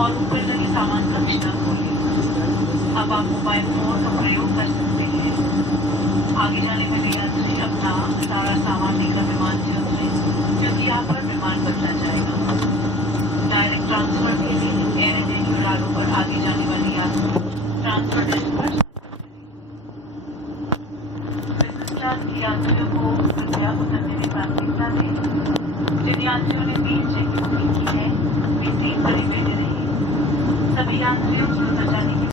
और ऊपर लगे सामान कक्ष न खोलिए। अब आप मोबाइल फोन का प्रयोग कर सकते हैं। आगे जाने वाले यात्री अपना सारा सामान लेकर विमान से उतरे, क्योंकि यहाँ पर विमान बदला जाएगा। डायरेक्ट ट्रांसफर के लिए एयर इंडिया की उड़ानों पर आगे जाने वाले यात्री ट्रांसफर डेस्क पर बिजनेस क्लास के यात्रियों को कृपया उतरने में प्राथमिकता दें। जिन यात्रियों ने बीच चेकिंग की है वे सीट पर ही बैठे रहिए। सभी यात्रियों की उतर जाने की